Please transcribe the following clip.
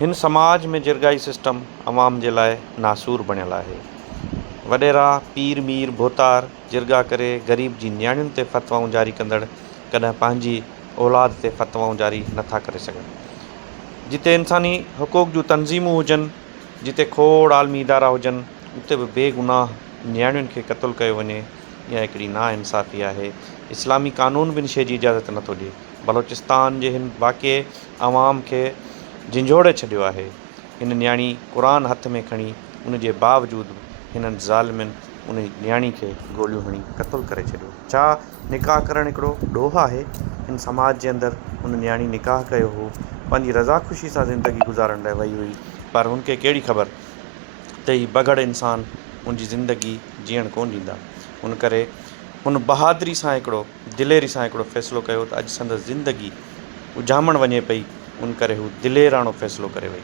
हिन समाज में जिरगाई सिस्टम अवाम जे लाइ नासूर बणियल आहे। वॾेरा पीर मीर भोतार जिरगा करे ग़रीब जी नियाणियुनि ते फ़तवाऊं जारी कंदड़ कॾहिं पंहिंजी औलाद ते फ़तवाऊं जारी नथा करे सघनि। जिते इंसानी हुक़ूक़ जूं तंज़ीमूं हुजनि, जिते खोड़ आलमी इदारा हुजनि, उते बि बेगुनाह नियाणियुनि खे क़तलु कयो वञे, इहा हिकिड़ी नाइंसाफ़ी आहे। इस्लामी कानून बि इन शइ जी इजाज़त नथो ॾिए। बलोचिस्तान जे हिन वाक़िए अवाम खे झिंझोड़े छॾियो आहे। हिन नियाणी क़ुरान हथ में खणी उन जे बावजूदि हिननि ज़ालिमनि उन नियाणी खे गोलियूं हणी क़तलु करे छॾियो। छा निकाह करणु हिकिड़ो ॾोह आहे? हिन समाज जे अंदरि उन नियाणी निकाह कयो हो, पंहिंजी रज़ा ख़ुशी सां ज़िंदगी गुज़ारण लाइ वई हुई, पर हुनखे कहिड़ी ख़बर त हीउ बगड़ इंसान उनजी ज़िंदगी जीअण कोन ॾींदा। उन करे हुन बहादुरी सां दिलेरी सां हिकिड़ो फ़ैसिलो कयो त अॼु संदसि ज़िंदगी उजामण वञे पई, उन करे हू दिलेराणो फ़ैसिलो करे वई।